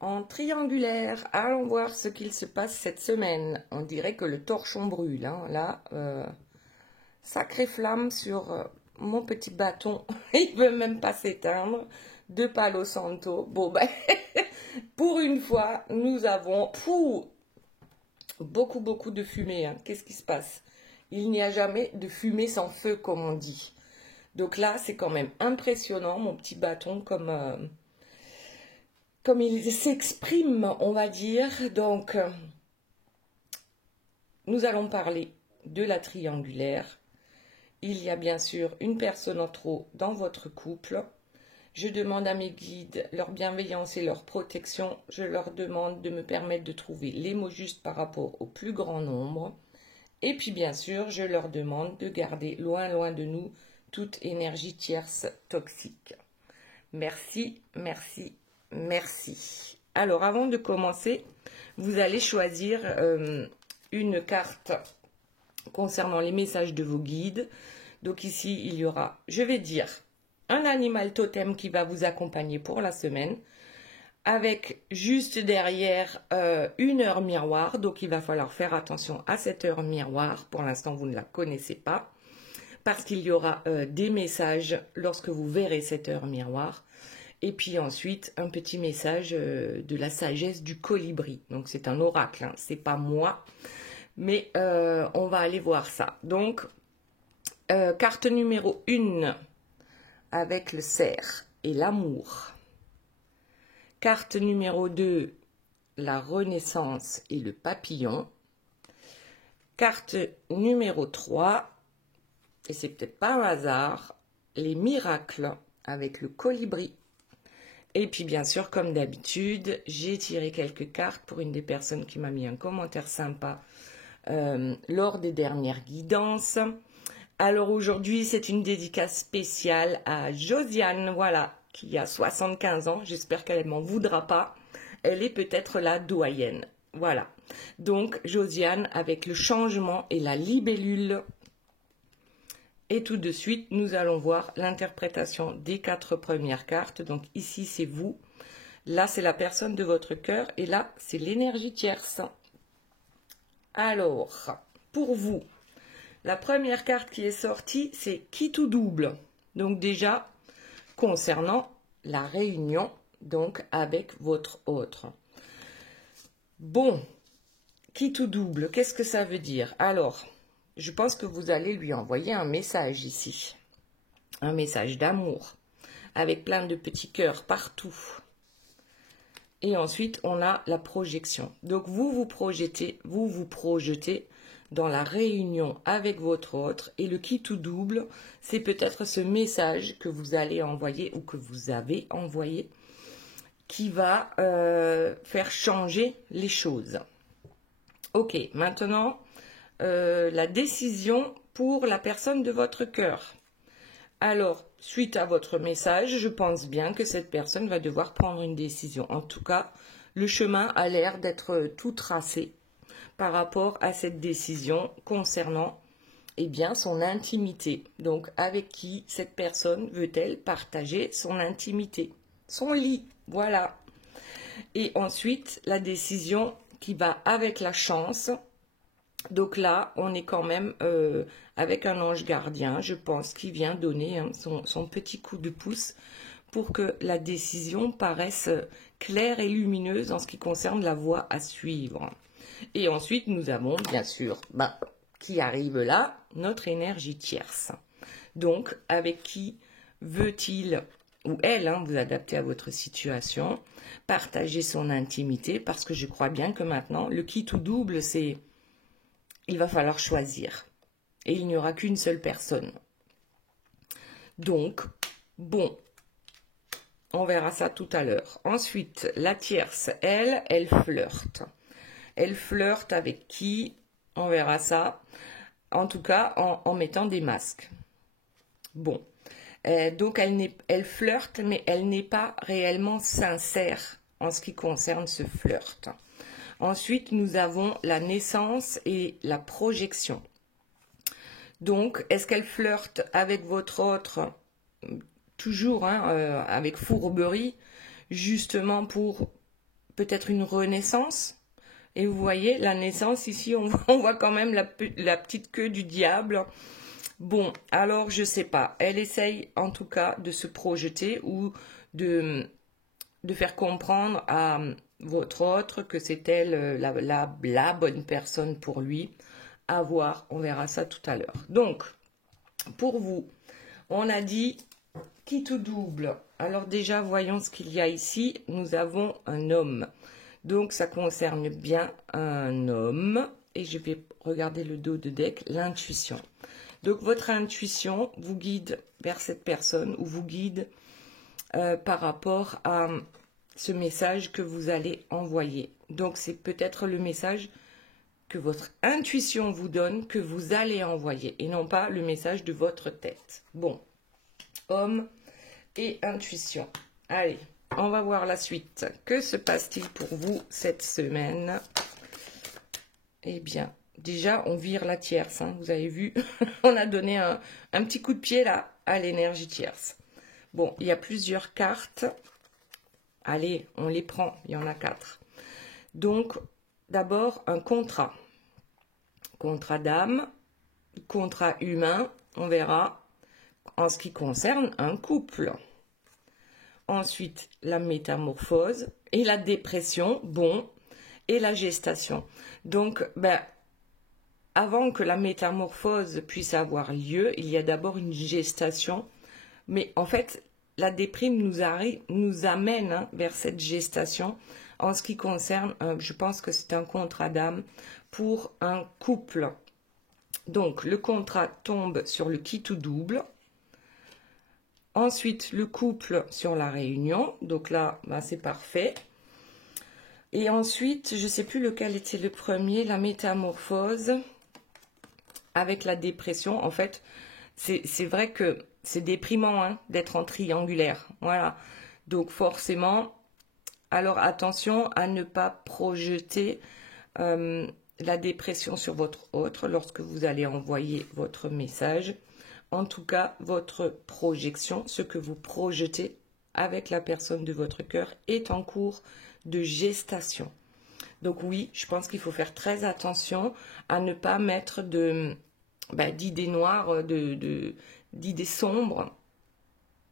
En triangulaire, allons voir ce qu'il se passe cette semaine. On dirait que le torchon brûle. Hein. Là, sacrée flamme sur mon petit bâton. Il ne veut même pas s'éteindre. De Palo Santo. Bon, ben, pour une fois, nous avons beaucoup de fumée. Hein. Qu'est-ce qui se passe? Il n'y a jamais de fumée sans feu, comme on dit. Donc là, c'est quand même impressionnant, mon petit bâton, comme il s'exprime, on va dire. Donc, nous allons parler de la triangulaire. Il y a bien sûr une personne en trop dans votre couple. Je demande à mes guides leur bienveillance et leur protection. Je leur demande de me permettre de trouver les mots justes par rapport au plus grand nombre. Et puis bien sûr, je leur demande de garder loin de nous toute énergie tierce toxique. Merci, merci, merci. Alors, avant de commencer, vous allez choisir une carte concernant les messages de vos guides. Donc ici, il y aura, je vais dire, un animal totem qui va vous accompagner pour la semaine, avec juste derrière une heure miroir. Donc il va falloir faire attention à cette heure miroir. Pour l'instant, vous ne la connaissez pas, parce qu'il y aura des messages lorsque vous verrez cette heure miroir. Et puis ensuite, un petit message de la sagesse du colibri. Donc c'est un oracle, hein, c'est pas moi, mais on va aller voir ça. Donc, carte numéro 1, avec le cerf et l'amour. Carte numéro 2, la renaissance et le papillon. Carte numéro 3, et c'est peut-être pas un hasard, les miracles avec le colibri. Et puis bien sûr, comme d'habitude, j'ai tiré quelques cartes pour une des personnes qui m'a mis un commentaire sympa lors des dernières guidances. Alors aujourd'hui, c'est une dédicace spéciale à Josiane, voilà, qui a 75 ans. J'espère qu'elle ne m'en voudra pas. Elle est peut-être la doyenne. Voilà. Donc, Josiane avec le changement et la libellule. Et tout de suite, nous allons voir l'interprétation des 4 premières cartes. Donc ici, c'est vous. Là, c'est la personne de votre cœur. Et là, c'est l'énergie tierce. Alors, pour vous, la première carte qui est sortie, c'est qui tout double. Donc déjà, concernant la réunion, donc avec votre autre. Bon, qui tout double, qu'est-ce que ça veut dire? Alors, je pense que vous allez lui envoyer un message ici. Un message d'amour, avec plein de petits cœurs partout. Et ensuite, on a la projection. Donc, vous vous projetez dans la réunion avec votre autre. Et le qui tout double, c'est peut-être ce message que vous allez envoyer ou que vous avez envoyé qui va faire changer les choses. Ok, maintenant, la décision pour la personne de votre cœur. Alors, suite à votre message, je pense bien que cette personne va devoir prendre une décision. En tout cas, le chemin a l'air d'être tout tracé par rapport à cette décision concernant bien, son intimité. Donc, avec qui cette personne veut-elle partager son intimité? Son lit, voilà. Et ensuite, la décision qui va avec la chance. Donc là, on est quand même avec un ange gardien, je pense, qui vient donner son petit coup de pouce pour que la décision paraisse claire et lumineuse en ce qui concerne la voie à suivre. Et ensuite, nous avons, bien sûr, qui arrive là, notre énergie tierce. Donc, avec qui veut-il ou elle, vous adapter à votre situation, partager son intimité, parce que je crois bien que maintenant, le qui tout double, c'est... Il va falloir choisir. Et il n'y aura qu'une seule personne. Donc, bon, on verra ça tout à l'heure. Ensuite, la tierce, elle flirte. Elle flirte avec qui? On verra ça. En tout cas, en mettant des masques. Bon. Donc, elle flirte, mais elle n'est pas réellement sincère en ce qui concerne ce flirt. Ensuite, nous avons la naissance et la projection. Donc, est-ce qu'elle flirte avec votre autre, toujours avec fourberie, justement pour peut-être une renaissance. Et vous voyez, la naissance, ici, on voit quand même la petite queue du diable. Bon, alors, je sais pas. Elle essaye, en tout cas, de se projeter ou de faire comprendre à votre autre que c'est elle la bonne personne pour lui. À voir, on verra ça tout à l'heure. Donc, pour vous, on a dit qui tout double. Alors déjà, voyons ce qu'il y a ici. Nous avons un homme. Donc, ça concerne bien un homme. Et je vais regarder le dos de deck, l'intuition. Donc, votre intuition vous guide vers cette personne ou vous guide par rapport à ce message que vous allez envoyer. Donc, c'est peut-être le message que votre intuition vous donne, que vous allez envoyer, et non pas le message de votre tête. Bon, homme et intuition. Allez, on va voir la suite. Que se passe-t-il pour vous cette semaine? Eh bien, déjà, on vire la tierce, hein, vous avez vu. On a donné un petit coup de pied là à l'énergie tierce. Bon, il y a plusieurs cartes. Allez, on les prend, il y en a 4. Donc, d'abord, un contrat. Contrat d'âme, contrat humain, on verra, en ce qui concerne un couple. Ensuite, la métamorphose et la dépression, bon, et la gestation. Donc, avant que la métamorphose puisse avoir lieu, il y a d'abord une gestation. Mais en fait, la déprime nous amène vers cette gestation. En ce qui concerne, je pense que c'est un contrat d'âme pour un couple. Donc, le contrat tombe sur le qui tout double. Ensuite, le couple sur la réunion. Donc là, c'est parfait. Et ensuite, je ne sais plus lequel était le premier, la métamorphose avec la dépression. En fait, c'est vrai que c'est déprimant hein, d'être en triangulaire. Voilà. Donc forcément, alors attention à ne pas projeter la dépression sur votre autre lorsque vous allez envoyer votre message. En tout cas, votre projection, ce que vous projetez avec la personne de votre cœur est en cours de gestation. Donc oui, je pense qu'il faut faire très attention à ne pas mettre d'idées noires, d'idées sombres,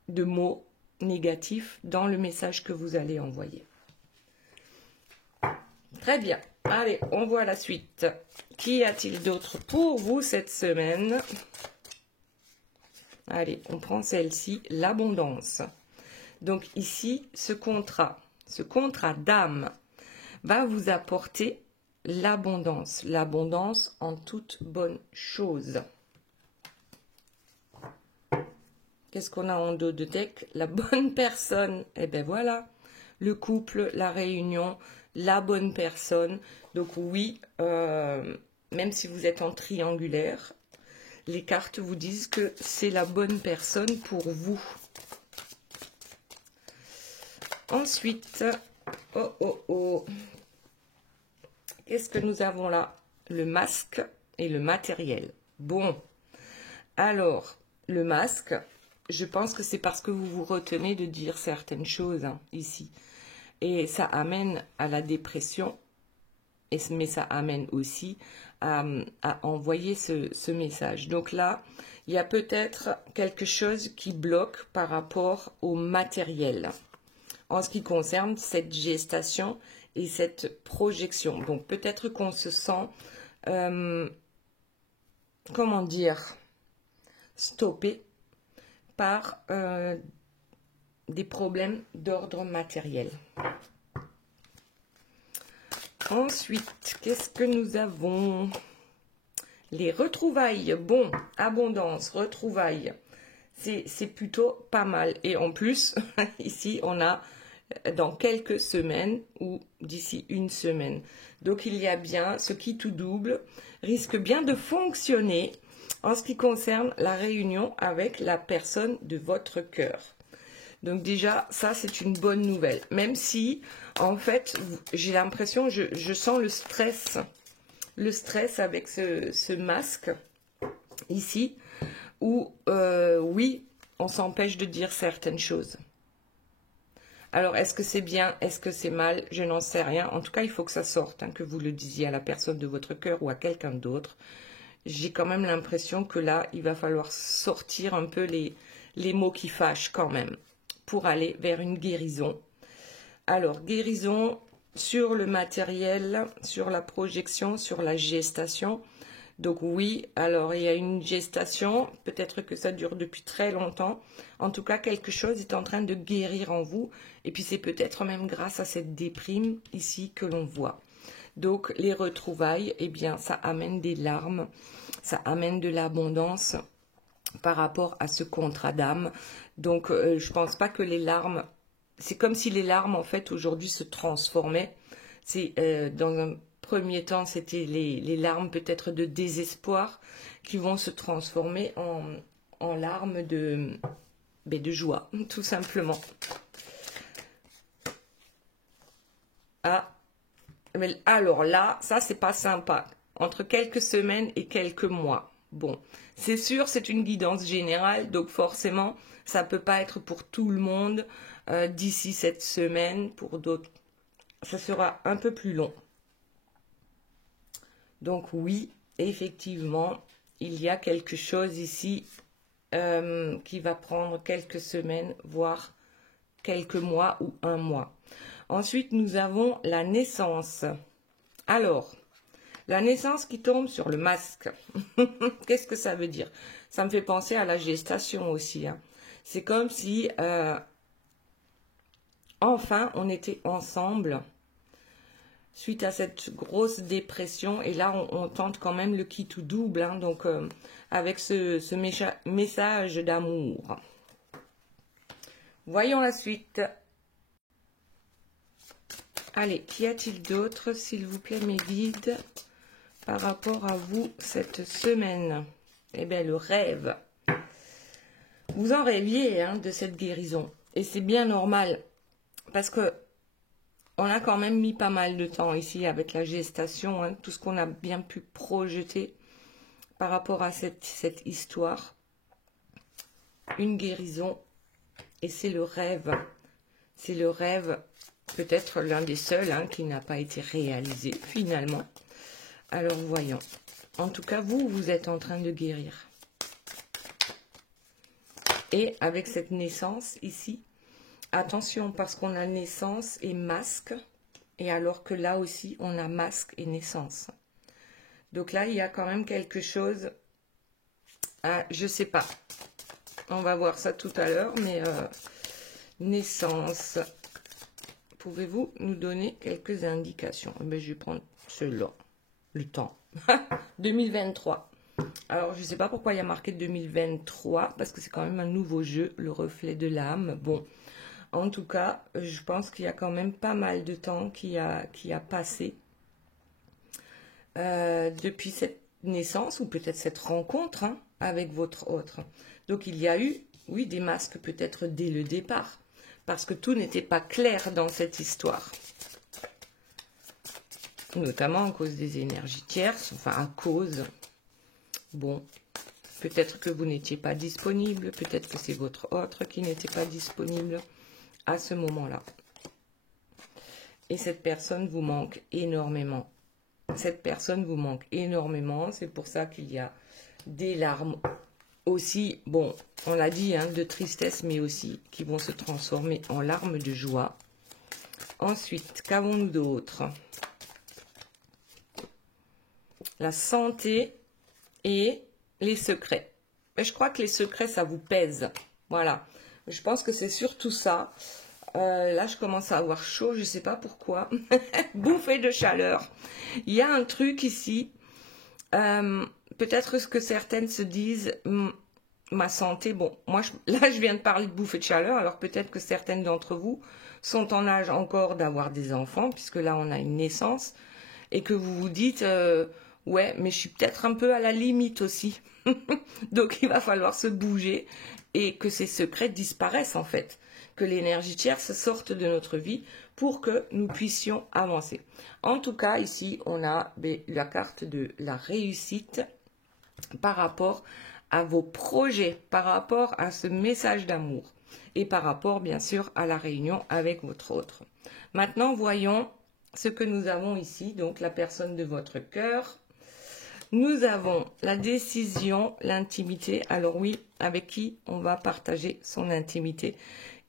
de mots négatifs dans le message que vous allez envoyer. Très bien. Allez, on voit la suite. Qu'y a-t-il d'autre pour vous cette semaine? Allez, on prend celle-ci, l'abondance. Donc ici, ce contrat d'âme va vous apporter l'abondance en toute bonne chose. Qu'est-ce qu'on a en dos de deck? La bonne personne. Eh bien voilà, le couple, la réunion, la bonne personne. Donc oui, même si vous êtes en triangulaire, les cartes vous disent que c'est la bonne personne pour vous. Ensuite, qu'est-ce que nous avons là? Le masque et le matériel. Bon, alors, le masque, je pense que c'est parce que vous vous retenez de dire certaines choses hein, ici. Et ça amène à la dépression, mais ça amène aussi à envoyer ce message. Donc là, il y a peut-être quelque chose qui bloque par rapport au matériel en ce qui concerne cette gestation et cette projection. Donc peut-être qu'on se sent, comment dire, stoppé par des problèmes d'ordre matériel. Ensuite, qu'est-ce que nous avons? Les retrouvailles. Bon, abondance, retrouvailles. C'est plutôt pas mal. Et en plus, ici, on a dans quelques semaines ou d'ici une semaine. Donc, il y a bien ce qui tout double risque bien de fonctionner en ce qui concerne la réunion avec la personne de votre cœur. Donc déjà, ça, c'est une bonne nouvelle. Même si, en fait, j'ai l'impression, je sens le stress avec ce masque ici, où, oui, on s'empêche de dire certaines choses. Alors, est-ce que c'est bien? Est-ce que c'est mal? Je n'en sais rien. En tout cas, il faut que ça sorte, hein, que vous le disiez à la personne de votre cœur ou à quelqu'un d'autre. J'ai quand même l'impression que là, il va falloir sortir un peu les mots qui fâchent quand même pour aller vers une guérison. Alors, guérison sur le matériel, sur la projection, sur la gestation. Donc oui, alors il y a une gestation, peut-être que ça dure depuis très longtemps. En tout cas, quelque chose est en train de guérir en vous. Et puis c'est peut-être même grâce à cette déprime ici que l'on voit. Donc les retrouvailles, eh bien ça amène des larmes, ça amène de l'abondance par rapport à ce contrat d'âme. Donc je pense pas que les larmes, c'est comme si les larmes en fait aujourd'hui se transformaient. C'est dans un premier temps, c'était les larmes peut-être de désespoir qui vont se transformer en larmes de joie, tout simplement. Ah, mais alors là, ça c'est pas sympa. Entre quelques semaines et quelques mois. Bon, c'est sûr, c'est une guidance générale, donc forcément, ça peut pas être pour tout le monde d'ici cette semaine. Pour d'autres, ça sera un peu plus long. Donc oui, effectivement, il y a quelque chose ici qui va prendre quelques semaines, voire quelques mois ou un mois. Ensuite, nous avons la naissance. Alors, la naissance qui tombe sur le masque. Qu'est-ce que ça veut dire? Ça me fait penser à la gestation aussi, hein. C'est comme si, enfin, on était ensemble suite à cette grosse dépression. Et là, on tente quand même le qui tout double, hein, donc avec ce message d'amour. Voyons la suite. Allez, qu'y a-t-il d'autre, s'il vous plaît, mes guides, par rapport à vous cette semaine? Eh bien, le rêve. Vous en rêviez, hein, de cette guérison. Et c'est bien normal, parce que on a quand même mis pas mal de temps ici avec la gestation, hein, tout ce qu'on a bien pu projeter par rapport à cette histoire. Une guérison, et c'est le rêve. C'est le rêve, peut-être l'un des seuls, hein, qui n'a pas été réalisé finalement. Alors voyons. En tout cas, vous êtes en train de guérir. Et avec cette naissance ici, attention, parce qu'on a naissance et masque, et alors que là aussi, on a masque et naissance. Donc là, il y a quand même quelque chose, je sais pas, on va voir ça tout à l'heure, mais naissance, pouvez-vous nous donner quelques indications? Eh bien, je vais prendre celui-là, le temps, 2023. Alors, je ne sais pas pourquoi il y a marqué 2023, parce que c'est quand même un nouveau jeu, le reflet de l'âme. Bon, en tout cas, je pense qu'il y a quand même pas mal de temps qui a passé depuis cette naissance, ou peut-être cette rencontre, hein, avec votre autre. Donc, il y a eu, oui, des masques peut-être dès le départ, parce que tout n'était pas clair dans cette histoire. Notamment à cause des énergies tierces, enfin à cause... Bon, peut-être que vous n'étiez pas disponible, peut-être que c'est votre autre qui n'était pas disponible à ce moment-là. Et cette personne vous manque énormément. Cette personne vous manque énormément, c'est pour ça qu'il y a des larmes aussi, bon, on l'a dit, hein, de tristesse, mais aussi qui vont se transformer en larmes de joie. Ensuite, qu'avons-nous d'autre? La santé et les secrets. Mais je crois que les secrets, ça vous pèse. Voilà. Je pense que c'est surtout ça. Là, je commence à avoir chaud, je ne sais pas pourquoi. Bouffée de chaleur. Il y a un truc ici. Peut-être que certaines se disent, ma santé, bon, moi, là, je viens de parler de bouffée de chaleur, alors peut-être que certaines d'entre vous sont en âge encore d'avoir des enfants, puisque là, on a une naissance, et que vous vous dites... ouais, mais je suis peut-être un peu à la limite aussi. Donc, il va falloir se bouger et que ces secrets disparaissent en fait. Que l'énergie tierce sorte de notre vie pour que nous puissions avancer. En tout cas, ici, on a la carte de la réussite par rapport à vos projets, par rapport à ce message d'amour. et par rapport, bien sûr, à la réunion avec votre autre. Maintenant, voyons ce que nous avons ici, donc la personne de votre cœur. Nous avons la décision, l'intimité. Alors oui, avec qui on va partager son intimité?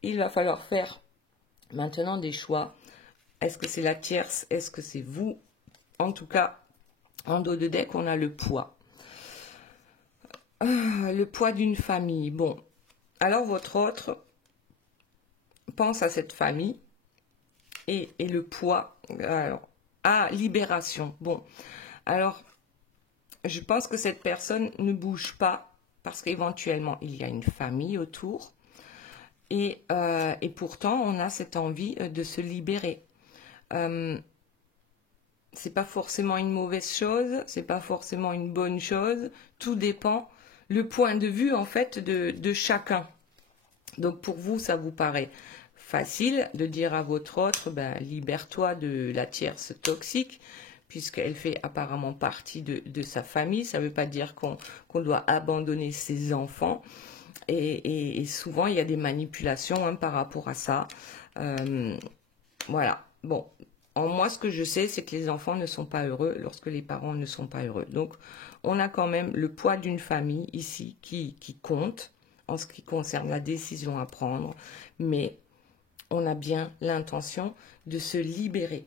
Il va falloir faire maintenant des choix. Est-ce que c'est la tierce? Est-ce que c'est vous? En tout cas, en dos de deck, on a le poids. Le poids d'une famille. Bon, alors votre autre pense à cette famille et le poids. Alors, libération. Bon, alors, je pense que cette personne ne bouge pas parce qu'éventuellement, il y a une famille autour. Et pourtant, on a cette envie de se libérer. C'est pas forcément une mauvaise chose, c'est pas forcément une bonne chose. Tout dépend le point de vue en fait de chacun. Donc pour vous, ça vous paraît facile de dire à votre autre, libère-toi de la tierce toxique, puisqu'elle fait apparemment partie de sa famille. Ça ne veut pas dire qu'on doit abandonner ses enfants. Et souvent, il y a des manipulations par rapport à ça. Voilà. Bon, moi, ce que je sais, c'est que les enfants ne sont pas heureux lorsque les parents ne sont pas heureux. Donc, on a quand même le poids d'une famille ici qui compte en ce qui concerne la décision à prendre. Mais on a bien l'intention de se libérer.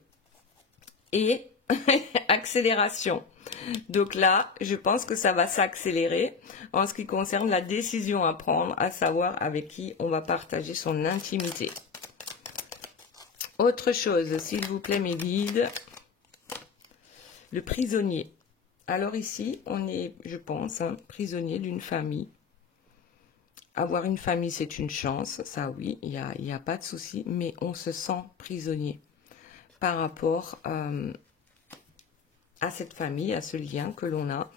Et accélération. Donc là, je pense que ça va s'accélérer en ce qui concerne la décision à prendre, à savoir avec qui on va partager son intimité. Autre chose, s'il vous plaît, mes guides, le prisonnier. Alors ici, on est, je pense, prisonnier d'une famille. Avoir une famille, c'est une chance, ça oui, il y a pas de souci, mais on se sent prisonnier par rapport à cette famille, à ce lien que l'on a.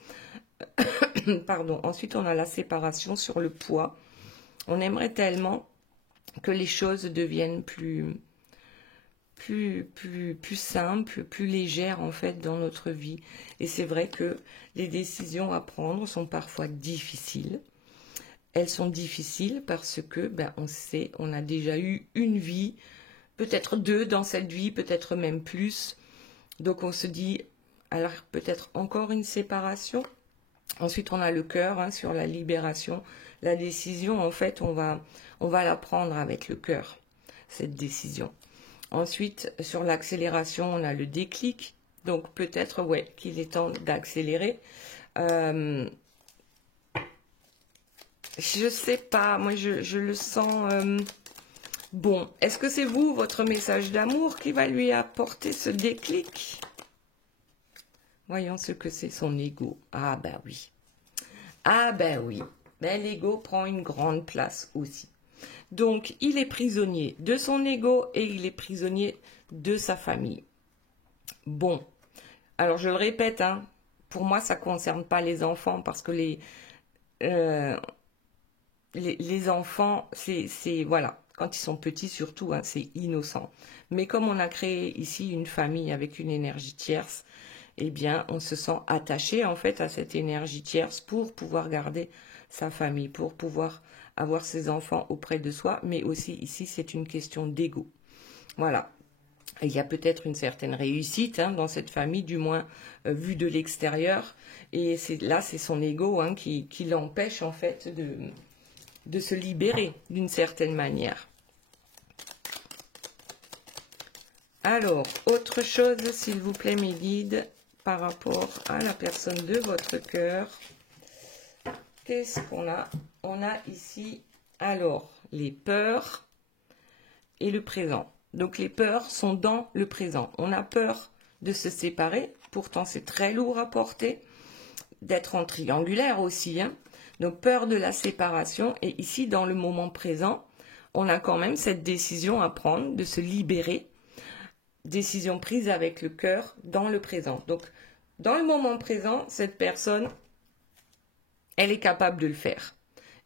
Pardon. Ensuite, on a la séparation sur le poids. On aimerait tellement que les choses deviennent plus simples, plus légères en fait dans notre vie. Et c'est vrai que les décisions à prendre sont parfois difficiles. Elles sont difficiles parce que on sait, on a déjà eu une vie, peut-être deux dans cette vie, peut-être même plus. Donc on se dit, alors peut-être encore une séparation. Ensuite, on a le cœur sur la libération. La décision, en fait, on va la prendre avec le cœur, cette décision. Ensuite, sur l'accélération, on a le déclic. Donc peut-être, qu'il est temps d'accélérer. Je sais pas, moi je le sens... Bon, est-ce que c'est vous, votre message d'amour, qui va lui apporter ce déclic? Voyons ce que c'est son ego. Ah ben oui. Ah ben oui. Ben, l'ego prend une grande place aussi. Donc, il est prisonnier de son ego et il est prisonnier de sa famille. Bon. Alors, je le répète, pour moi, ça ne concerne pas les enfants parce que les enfants, c'est voilà, quand ils sont petits surtout, c'est innocent. Mais comme on a créé ici une famille avec une énergie tierce, eh bien, on se sent attaché en fait à cette énergie tierce pour pouvoir garder sa famille, pour pouvoir avoir ses enfants auprès de soi. Mais aussi ici, c'est une question d'ego. Voilà. Il y a peut-être une certaine réussite dans cette famille, du moins vue de l'extérieur. Et là, c'est son ego qui l'empêche en fait de se libérer d'une certaine manière. Alors, autre chose, s'il vous plaît, mes guides, par rapport à la personne de votre cœur. Qu'est-ce qu'on a? On a ici, alors, les peurs et le présent. Donc, les peurs sont dans le présent. On a peur de se séparer. Pourtant, c'est très lourd à porter. D'être en triangulaire aussi. Donc, peur de la séparation. Et ici, dans le moment présent, on a quand même cette décision à prendre de se libérer. Décision prise avec le cœur dans le présent. Donc, dans le moment présent, cette personne, elle est capable de le faire.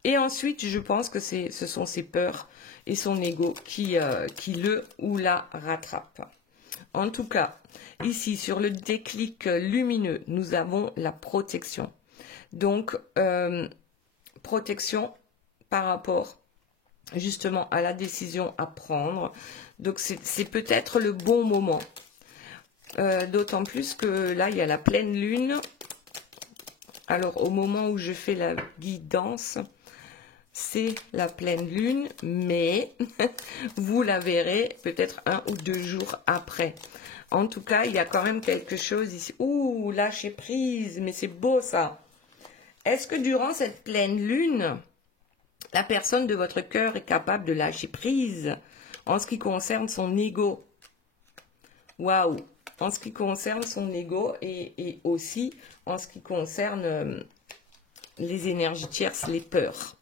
Et ensuite, je pense que ce sont ses peurs et son ego qui le ou la rattrapent. En tout cas, ici, sur le déclic lumineux, nous avons la protection. Donc, protection par rapport justement à la décision à prendre. Donc c'est peut-être le bon moment. D'autant plus que là, il y a la pleine lune. Alors, au moment où je fais la guidance, c'est la pleine lune, mais vous la verrez peut-être 1 ou 2 jours après. En tout cas, il y a quand même quelque chose ici. Ouh, lâcher prise, mais c'est beau ça. Est-ce que durant cette pleine lune, la personne de votre cœur est capable de lâcher prise en ce qui concerne son ego? Waouh! En ce qui concerne son ego et aussi en ce qui concerne les énergies tierces, les peurs.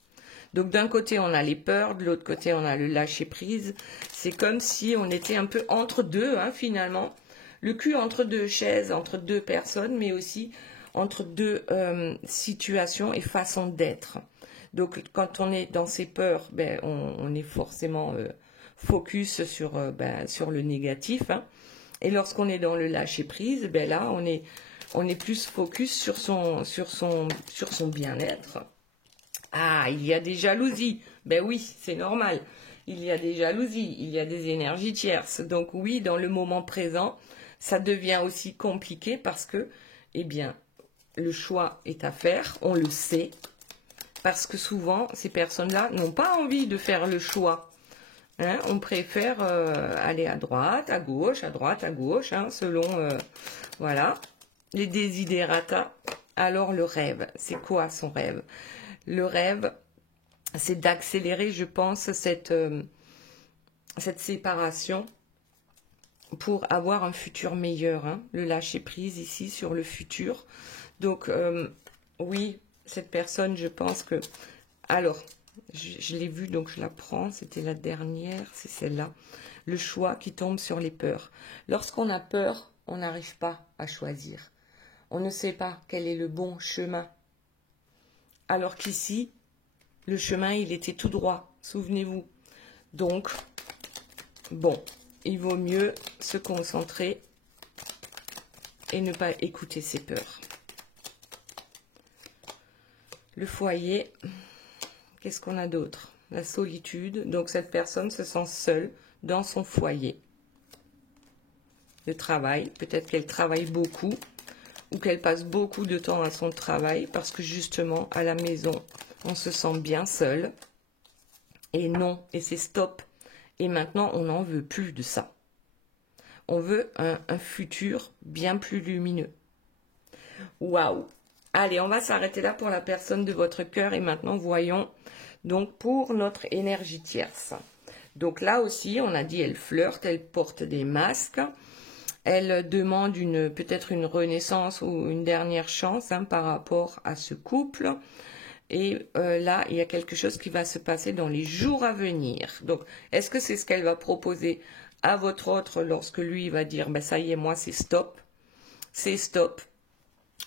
Donc d'un côté on a les peurs, de l'autre côté on a le lâcher prise. C'est comme si on était un peu entre deux finalement. Le cul entre deux chaises, entre deux personnes, mais aussi entre deux situations et façons d'être. Donc quand on est dans ces peurs, ben, on est forcément focus sur le négatif. Et lorsqu'on est dans le lâcher prise, ben là on est plus focus sur son bien-être. Ah, il y a des jalousies. Ben oui, c'est normal. Il y a des jalousies, il y a des énergies tierces. Donc oui, dans le moment présent, ça devient aussi compliqué parce que, eh bien, le choix est à faire, on le sait. Parce que souvent, ces personnes-là n'ont pas envie de faire le choix. On préfère aller à droite, à gauche, selon, voilà, les desiderata. Alors le rêve, c'est quoi son rêve? Le rêve, c'est d'accélérer, je pense, cette séparation pour avoir un futur meilleur. Le lâcher prise ici sur le futur. Donc, oui, cette personne, je pense que... Alors, je l'ai vue, donc je la prends. C'était la dernière, c'est celle-là. Le choix qui tombe sur les peurs. Lorsqu'on a peur, on n'arrive pas à choisir. On ne sait pas quel est le bon chemin. Alors qu'ici, le chemin, il était tout droit, souvenez-vous. Donc, bon, il vaut mieux se concentrer et ne pas écouter ses peurs. Le foyer, qu'est-ce qu'on a d'autre? La solitude, donc cette personne se sent seule dans son foyer. Le travail, peut-être qu'elle travaille beaucoup ou qu'elle passe beaucoup de temps à son travail parce que justement, à la maison, on se sent bien seul. Et non, et c'est stop. Et maintenant, on n'en veut plus de ça. On veut un futur bien plus lumineux. Waouh! Allez, on va s'arrêter là pour la personne de votre cœur. Et maintenant, voyons donc pour notre énergie tierce. Donc là aussi, on a dit, elle flirte, elle porte des masques. Elle demande peut-être une renaissance ou une dernière chance par rapport à ce couple. Et là, il y a quelque chose qui va se passer dans les jours à venir. Donc, est-ce que c'est ce qu'elle va proposer à votre autre lorsque lui va dire, ben, ça y est, moi, c'est stop. C'est stop.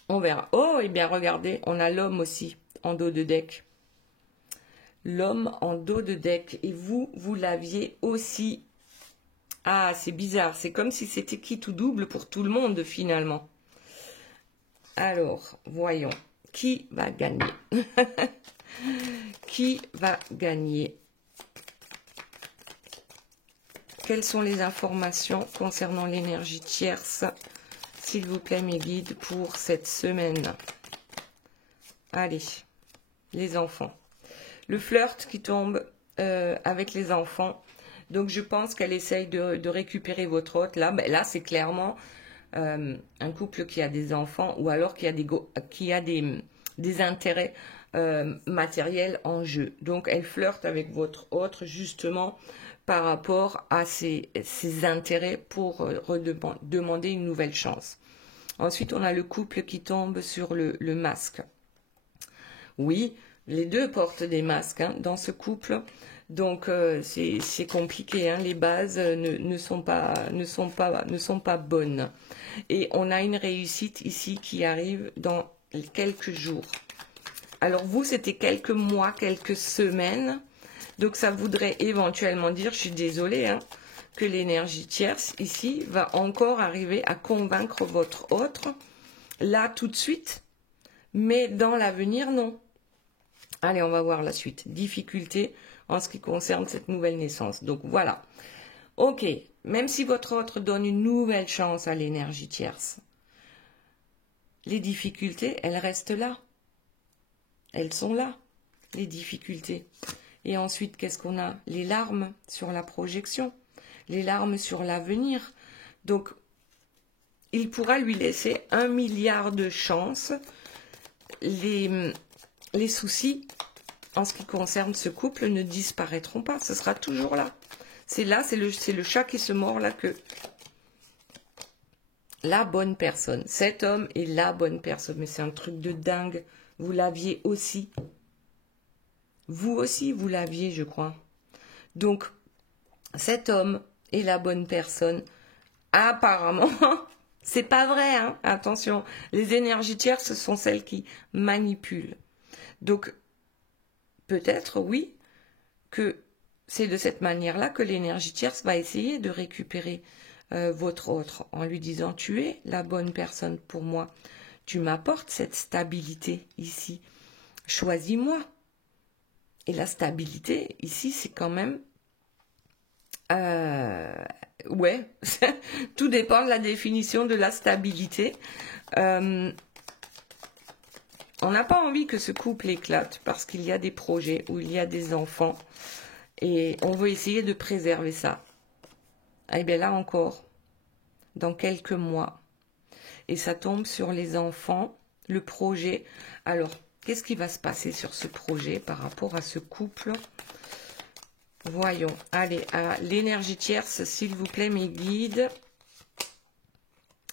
On verra. Oh, et bien, regardez, on a l'homme aussi en dos de deck. L'homme en dos de deck. Et vous l'aviez aussi. Ah, c'est bizarre. C'est comme si c'était quitte ou double pour tout le monde, finalement. Alors, voyons. Qui va gagner? Qui va gagner? Quelles sont les informations concernant l'énergie tierce, s'il vous plaît, mes guides, pour cette semaine? Allez, les enfants. Le flirt qui tombe avec les enfants. Donc, je pense qu'elle essaye de récupérer votre hôte. Là, c'est clairement un couple qui a des enfants ou alors qui a des intérêts matériels en jeu. Donc, elle flirte avec votre autre justement par rapport à ses intérêts pour demander une nouvelle chance. Ensuite, on a le couple qui tombe sur le masque. Oui, les deux portent des masques dans ce couple. Donc, c'est compliqué. Les bases ne sont pas bonnes. Et on a une réussite ici qui arrive dans quelques jours. Alors, vous, c'était quelques mois, quelques semaines. Donc, ça voudrait éventuellement dire, je suis désolée, que l'énergie tierce, ici, va encore arriver à convaincre votre autre. Là, tout de suite. Mais dans l'avenir, non. Allez, on va voir la suite. Difficulté en ce qui concerne cette nouvelle naissance. Donc voilà. Ok, même si votre autre donne une nouvelle chance à l'énergie tierce, les difficultés, elles restent là. Elles sont là, les difficultés. Et ensuite, qu'est-ce qu'on a? Les larmes sur la projection, les larmes sur l'avenir. Donc, il pourra lui laisser 1 milliard de chances. Les soucis, en ce qui concerne ce couple, ne disparaîtront pas. Ce sera toujours là. C'est le chat qui se mord la queue. La bonne personne. Cet homme est la bonne personne. Mais c'est un truc de dingue. Vous l'aviez aussi. Vous aussi, vous l'aviez, je crois. Donc, cet homme est la bonne personne. Apparemment, c'est pas vrai, hein. Attention, les énergies tierces, ce sont celles qui manipulent. Donc, peut-être, oui, que c'est de cette manière-là que l'énergie tierce va essayer de récupérer votre autre en lui disant « Tu es la bonne personne pour moi. Tu m'apportes cette stabilité ici. Choisis-moi. » Et la stabilité, ici, c'est quand même... ouais, tout dépend de la définition de la stabilité. On n'a pas envie que ce couple éclate parce qu'il y a des projets où il y a des enfants et on veut essayer de préserver ça. Et bien là encore, dans quelques mois, et ça tombe sur les enfants, le projet. Alors, qu'est-ce qui va se passer sur ce projet par rapport à ce couple? Voyons. Allez, à l'énergie tierce, s'il vous plaît, mes guides.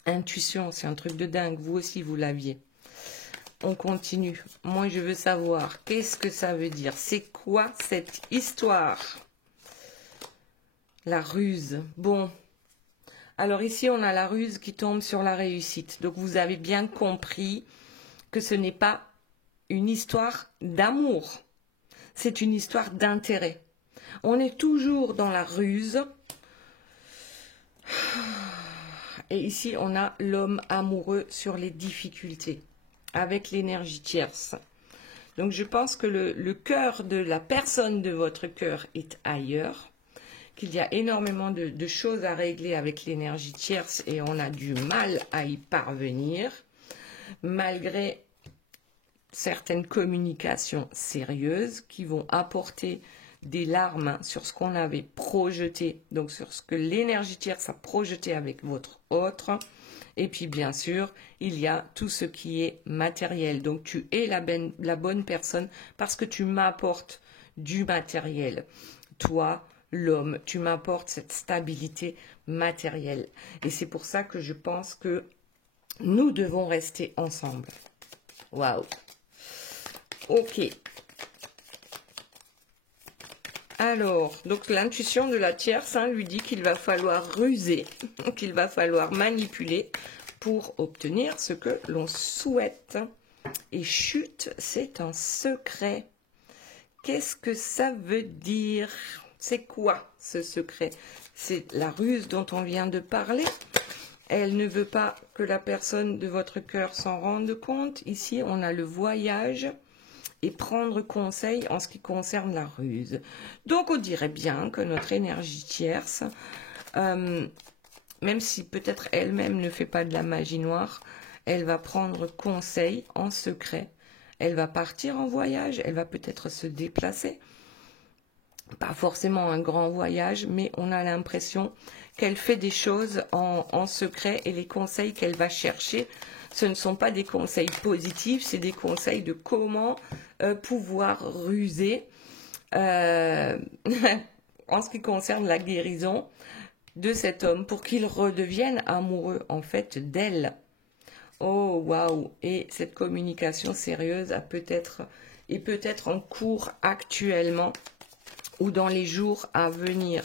Intuition, c'est un truc de dingue. Vous aussi, vous l'aviez. On continue. Moi, je veux savoir, qu'est-ce que ça veut dire? C'est quoi cette histoire? La ruse. Bon. Alors ici, on a la ruse qui tombe sur la réussite. Donc, vous avez bien compris que ce n'est pas une histoire d'amour. C'est une histoire d'intérêt. On est toujours dans la ruse. Et ici, on a l'homme amoureux sur les difficultés, avec l'énergie tierce. Donc, je pense que le cœur de la personne de votre cœur est ailleurs, qu'il y a énormément de choses à régler avec l'énergie tierce et on a du mal à y parvenir, malgré certaines communications sérieuses qui vont apporter des larmes sur ce qu'on avait projeté, donc sur ce que l'énergie tierce a projeté avec votre autre. Et puis bien sûr, il y a tout ce qui est matériel. Donc tu es la bonne personne parce que tu m'apportes du matériel. Toi, l'homme, tu m'apportes cette stabilité matérielle. Et c'est pour ça que je pense que nous devons rester ensemble. Waouh! Ok. Alors, donc l'intuition de la tierce lui dit qu'il va falloir ruser, qu'il va falloir manipuler pour obtenir ce que l'on souhaite. Et chut, c'est un secret. Qu'est-ce que ça veut dire? C'est quoi ce secret? C'est la ruse dont on vient de parler. Elle ne veut pas que la personne de votre cœur s'en rende compte. Ici, on a le voyage et prendre conseil en ce qui concerne la ruse. Donc, on dirait bien que notre énergie tierce, même si peut-être elle-même ne fait pas de la magie noire, elle va prendre conseil en secret. Elle va partir en voyage, elle va peut-être se déplacer. Pas forcément un grand voyage, mais on a l'impression qu'elle fait des choses en secret et les conseils qu'elle va chercher, ce ne sont pas des conseils positifs, c'est des conseils de comment pouvoir ruser en ce qui concerne la guérison de cet homme pour qu'il redevienne amoureux en fait d'elle. Oh waouh! Et cette communication sérieuse est peut-être en cours actuellement ou dans les jours à venir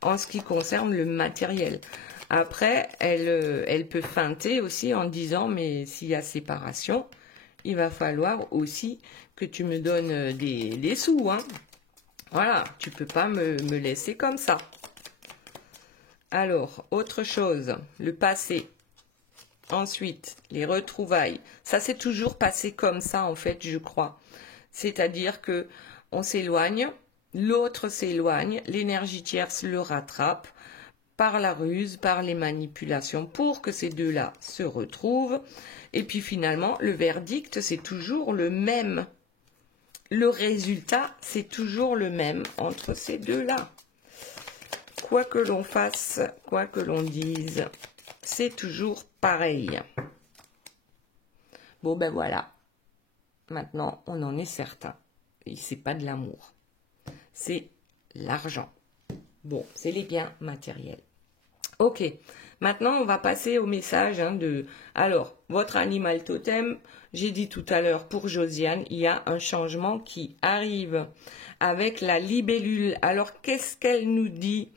en ce qui concerne le matériel. Après, elle peut feinter aussi en disant, mais s'il y a séparation, il va falloir aussi que tu me donnes des sous. Hein. Voilà, tu peux pas me laisser comme ça. Alors, autre chose, le passé. Ensuite, les retrouvailles. Ça s'est toujours passé comme ça, en fait, je crois. C'est-à-dire que on s'éloigne l'autre s'éloigne, l'énergie tierce le rattrape par la ruse, par les manipulations pour que ces deux-là se retrouvent. Et puis finalement, le verdict, c'est toujours le même. Le résultat, c'est toujours le même entre ces deux-là. Quoi que l'on fasse, quoi que l'on dise, c'est toujours pareil. Bon ben voilà, maintenant on en est certain. Et c'est pas de l'amour, c'est l'argent. Bon, c'est les biens matériels. Ok, maintenant on va passer au message de... Alors, votre animal totem, j'ai dit tout à l'heure pour Josiane, il y a un changement qui arrive avec la libellule. Alors, qu'est-ce qu'elle nous dit?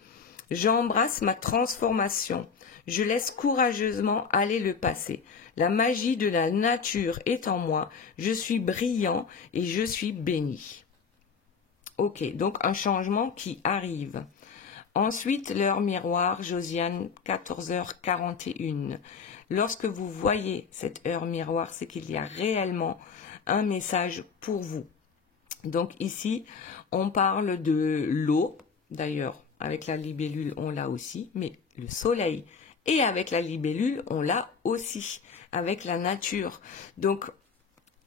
J'embrasse ma transformation. Je laisse courageusement aller le passé. La magie de la nature est en moi. Je suis brillant et je suis béni. Ok, donc un changement qui arrive. Ensuite, l'heure miroir, Josiane, 14h41. Lorsque vous voyez cette heure miroir, c'est qu'il y a réellement un message pour vous. Donc ici, on parle de l'eau. D'ailleurs, avec la libellule, on l'a aussi, mais le soleil. Et avec la libellule, on l'a aussi, avec la nature. Donc,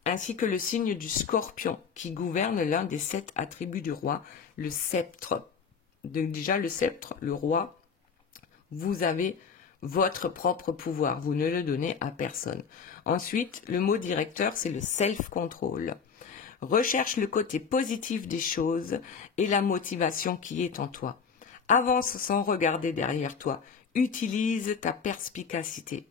ainsi que le signe du scorpion, qui gouverne l'un des 7 attributs du roi, le sceptre. Déjà, le sceptre, le roi, vous avez votre propre pouvoir. Vous ne le donnez à personne. Ensuite, le mot directeur, c'est le self-control. Recherche le côté positif des choses et la motivation qui est en toi. Avance sans regarder derrière toi. Utilise ta perspicacité.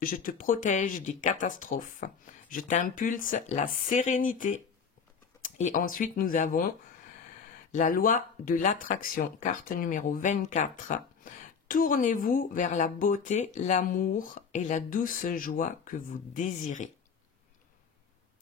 Je te protège des catastrophes. Je t'impulse la sérénité. Et ensuite, nous avons la loi de l'attraction, carte numéro 24. Tournez-vous vers la beauté, l'amour et la douce joie que vous désirez.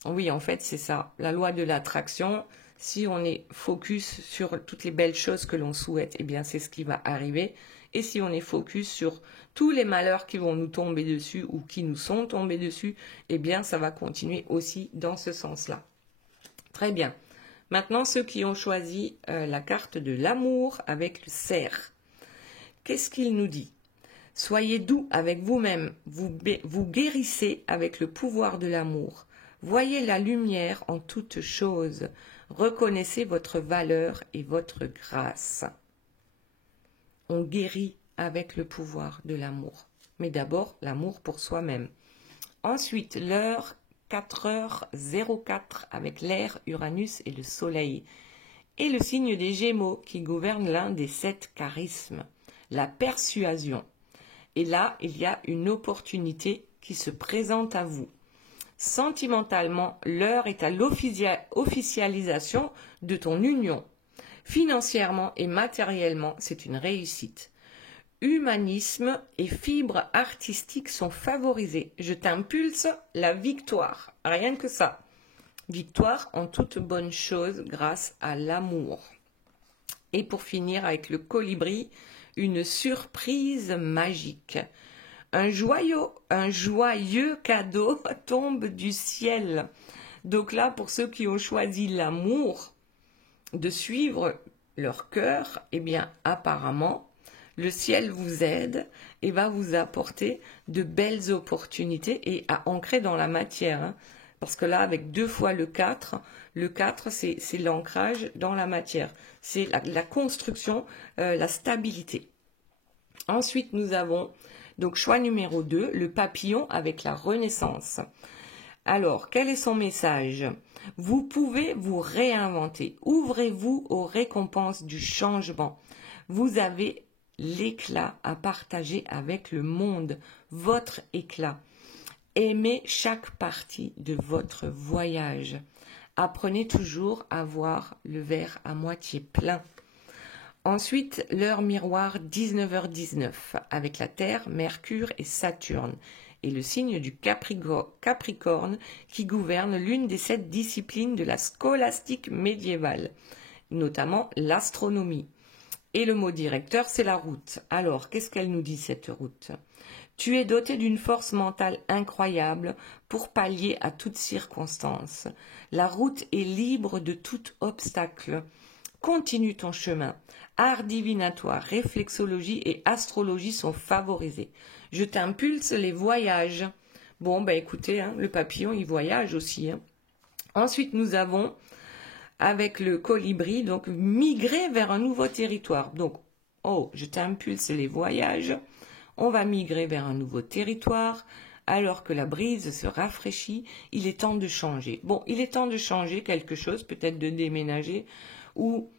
Oui, en fait, c'est ça. La loi de l'attraction, si on est focus sur toutes les belles choses que l'on souhaite, eh bien, c'est ce qui va arriver. Et si on est focus sur tous les malheurs qui vont nous tomber dessus ou qui nous sont tombés dessus, eh bien, ça va continuer aussi dans ce sens-là. Très bien. Maintenant, ceux qui ont choisi la carte de l'amour avec le cerf. Qu'est-ce qu'il nous dit? Soyez doux avec vous-même. Vous guérissez avec le pouvoir de l'amour. Voyez la lumière en toutes choses. Reconnaissez votre valeur et votre grâce. On guérit avec le pouvoir de l'amour. Mais d'abord, l'amour pour soi-même. Ensuite, l'heure 4h04 avec l'air, Uranus et le soleil. Et le signe des Gémeaux qui gouverne l'un des 7 charismes, la persuasion. Et là, il y a une opportunité qui se présente à vous. Sentimentalement, l'heure est à l'officialisation de ton union. Financièrement et matériellement, c'est une réussite. Humanisme et fibres artistiques sont favorisés. Je t'impulse la victoire. Rien que ça. Victoire en toute bonne chose grâce à l'amour. Et pour finir avec le colibri, une surprise magique. Un joyeux cadeau tombe du ciel. Donc là, pour ceux qui ont choisi l'amour, de suivre leur cœur, eh bien, apparemment, le ciel vous aide et va vous apporter de belles opportunités et à ancrer dans la matière. Parce que là, avec 2 fois le 4, c'est l'ancrage dans la matière. C'est la construction, la stabilité. Ensuite, nous avons donc choix numéro 2, le papillon avec la renaissance. Alors, quel est son message? Vous pouvez vous réinventer. Ouvrez-vous aux récompenses du changement. Vous avez l'éclat à partager avec le monde, votre éclat. Aimez chaque partie de votre voyage. Apprenez toujours à voir le verre à moitié plein. Ensuite, l'heure miroir 19h19 avec la Terre, Mercure et Saturne et le signe du Capricorne qui gouverne l'une des 7 disciplines de la scolastique médiévale, notamment l'astronomie. Et le mot directeur, c'est la route. Alors, qu'est-ce qu'elle nous dit cette route? Tu es doté d'une force mentale incroyable pour pallier à toutes circonstances. La route est libre de tout obstacle. continue ton chemin. Art divinatoire, réflexologie et astrologie sont favorisés. Je t'impulse les voyages. Bon, ben écoutez, hein, le papillon, il voyage aussi. Hein. Ensuite, nous avons, avec le colibri, donc migrer vers un nouveau territoire. Donc, oh, je t'impulse les voyages. On va migrer vers un nouveau territoire. Alors que la brise se rafraîchit, il est temps de changer. Bon, il est temps de changer quelque chose, peut-être de déménager, ou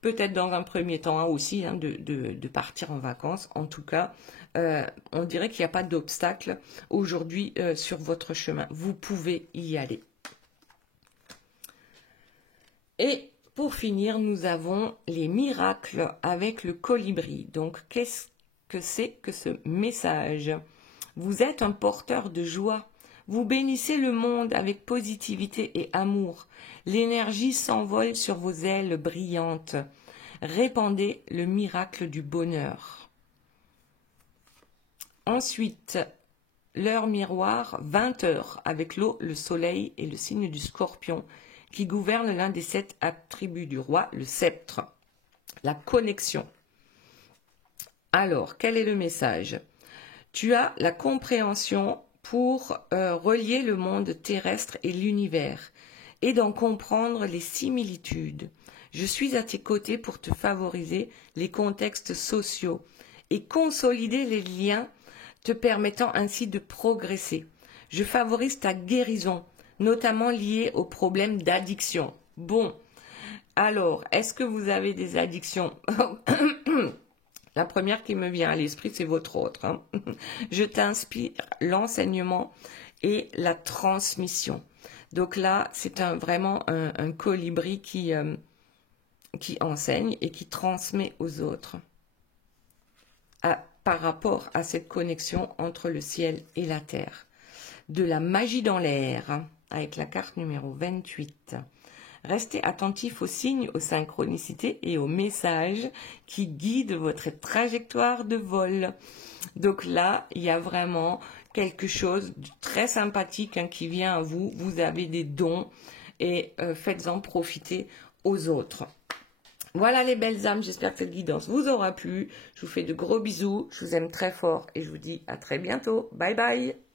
peut-être dans un premier temps aussi hein, de partir en vacances. En tout cas, on dirait qu'il n'y a pas d'obstacle aujourd'hui sur votre chemin. Vous pouvez y aller. Et pour finir, nous avons les miracles avec le colibri. Donc, qu'est-ce que c'est que ce message ? Vous êtes un porteur de joie. Vous bénissez le monde avec positivité et amour. L'énergie s'envole sur vos ailes brillantes. Répandez le miracle du bonheur. Ensuite, l'heure miroir, 20 heures, avec l'eau, le soleil et le signe du scorpion, qui gouverne l'un des 7 attributs du roi, le sceptre. La connexion. Alors, quel est le message ? Tu as la compréhension pour relier le monde terrestre et l'univers et d'en comprendre les similitudes. Je suis à tes côtés pour te favoriser les contextes sociaux et consolider les liens te permettant ainsi de progresser. Je favorise ta guérison, notamment liée aux problèmes d'addiction. Bon, alors, est-ce que vous avez des addictions ? La première qui me vient à l'esprit, c'est votre autre. Hein. Je t'inspire l'enseignement et la transmission. Donc là, c'est vraiment un colibri qui enseigne et qui transmet aux autres par rapport à cette connexion entre le ciel et la terre. De la magie dans l'air, hein, avec la carte numéro 28. Restez attentif aux signes, aux synchronicités et aux messages qui guident votre trajectoire de vol. Donc là, il y a vraiment quelque chose de très sympathique hein, qui vient à vous. Vous avez des dons et faites-en profiter aux autres. Voilà les belles âmes, j'espère que cette guidance vous aura plu. Je vous fais de gros bisous, je vous aime très fort et je vous dis à très bientôt. Bye bye.